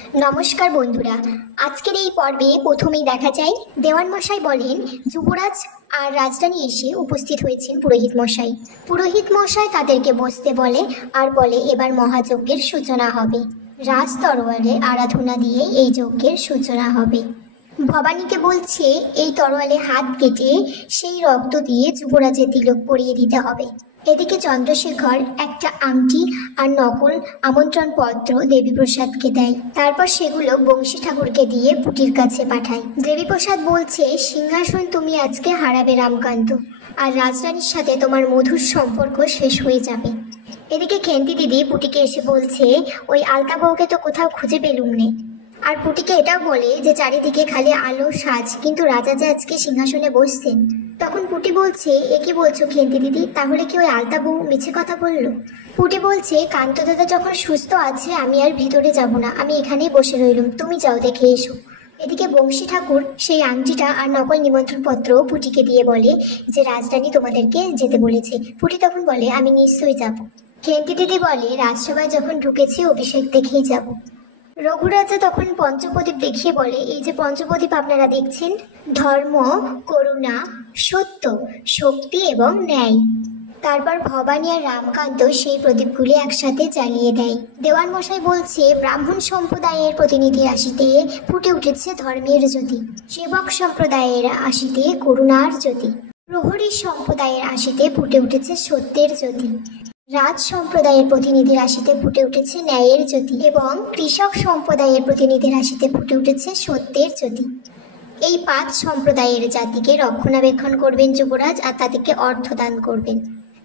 নমস্কার বন্ধুরা, আজকের এই পর্বে প্রথমেই দেখা যায় দেওয়ান মশাই বলেন যুবরাজ আর রাজরানী এসে উপস্থিত হয়েছেন পুরোহিত মশাই। পুরোহিত মশাই তাদেরকে বসতে বলে আর বলে এবার মহাযজ্ঞের সূচনা হবে। রাজ তরোয়ালে আরাধনা দিয়ে এই যজ্ঞের সূচনা হবে। ভবানীকে বলছে এই তরোয়ালে হাত কেটে সেই রক্ত দিয়ে যুবরাজের তিলক পরিয়ে দিতে হবে। এদিকে চন্দ্রশেখর একটা আংটি আর নকল আমন্ত্রণ পত্র দেবীপ্রসাদকে দেয়। তারপর সেগুলো বংশী ঠাকুরকে দিয়ে পুটির কাছে পাঠায়। দেবীপ্রসাদ বলছে সিংহাসন তুমি আজকে হারাবে রামকান্ত, আর রাজরানীর সাথে তোমার মধুর সম্পর্ক শেষ হয়ে যাবে। এদিকে খেন্তি দিদি পুটিকে এসে বলছে ওই আলতা বউকে তো কোথাও খুঁজে পেলুম নে। আর পুটিকে এটাও বলে যে চারিদিকে খালি আলো সাজ, কিন্তু রাজা যে আজকে সিংহাসনে বসছেন। তখন পুটি বলছে এ কি বলছো খেন্তি দিদি, তাহলে কি ওই আলতা বউ মিছে কথা বললো? পুটি বলছে কান্ত দাদা যখন সুস্থ আছে আমি আর ভিতরে যাব না, আমি এখানেই বসে রইলুম, তুমি যাও দেখে এসো। এদিকে বংশী ঠাকুর সেই আংটিটা আর নকল নিমন্ত্রণ পত্র পুটিকে দিয়ে বলে যে রাজরানী তোমাদেরকে যেতে বলেছে। পুটি তখন বলে আমি নিশ্চয়ই যাব। খেন্তি দিদি বলে রাজসভায় যখন ঢুকেছি অভিষেক দেখেই যাব। রঘুরাজা তখন পঞ্চপ্রদীপ দেখিয়ে বলে এই যে পঞ্চপ্রদীপ আপনারা দেখছেন, ধর্ম, করুণা, সত্য, শক্তি এবং ন্যায়। তারপর ভবানী আর রামকান্ত সেই প্রদীপগুলি একসাথে জ্বালিয়ে দেয়। দেওয়ান মশাই বলছে ব্রাহ্মণ সম্প্রদায়ের প্রতিনিধি রাশিতে ফুটে উঠেছে ধর্মের জ্যোতি, সেবক সম্প্রদায়ের আশিতে করুণার জ্যোতি, প্রহরী সম্প্রদায়ের আশিতে ফুটে উঠেছে সত্যের জ্যোতি, রাজ সম্প্রদায়ের প্রতিনিধি রাশিতে ফুটে উঠেছে ন্যায়ের জ্যোতি এবং কৃষক সম্প্রদায়ের প্রতিনিধি রাশিতে ফুটে উঠেছে সত্যের জ্যোতি। এই 5 সম্প্রদায়ের জাতিকে রক্ষণাবেক্ষণ করবেন যুবরাজ আর তাদেরকে অর্থ দান করবেন।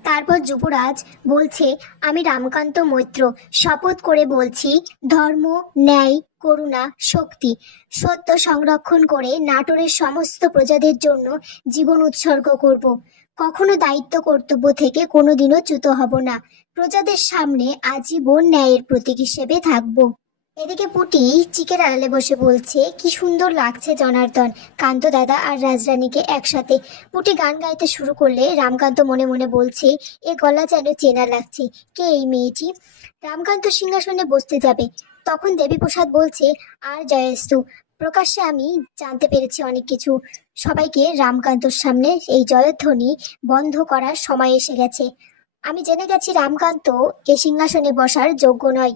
তারপর যুবরাজ বলছে আমি রামকান্ত মৈত্র শপথ করে বলছি ধর্ম, ন্যায়, করুণা, শক্তি, সত্য সংরক্ষণ করে নাটোরের সমস্ত প্রজাদের জন্য জীবন উৎসর্গ করব। কখনো দায়িত্ব কর্তব্য থেকে কোনোদিনও চ্যুত হব না। প্রজাদের সামনে আজীবন ন্যায়ের প্রতীক হিসেবে থাকব। এদিকে পুটি চিকের আড়ালে বসে বলছে কি সুন্দর লাগছে জনার্দন, কান্ত দাদা আর রাজরানীকে একসাথে। পুটি গান গাইতে শুরু করলে রামকান্ত মনে মনে বলছে এ গলা যেন চেনা লাগছে, কে এই মেয়েটি? রামকান্ত সিংহাসনে বসতে যাবে। তখন দেবীপ্রসাদ বলছে আর জয়স্তু, প্রকাশ্যে আমি জানতে পেরেছি অনেক কিছু। সবাইকে রামকান্তর সামনে এই জয়ধ্বনি বন্ধ করার সময় এসে গেছে। আমি জেনে গেছি রামকান্ত এই সিংহাসনে বসার যোগ্য নয়।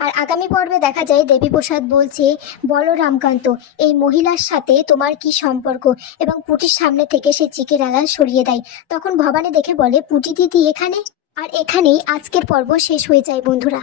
আর আগামী পর্বে দেখা যায় দেবীপ্রসাদ বলছে বলো রামকান্ত এই মহিলার সাথে তোমার কি সম্পর্ক, এবং পুটির সামনে থেকে সে চিকের আড়াল সরিয়ে দেয়। তখন ভবানী দেখে বলে পুটি দিদি এখানে। আর এখানেই আজকের পর্ব শেষ হয়ে যায় বন্ধুরা।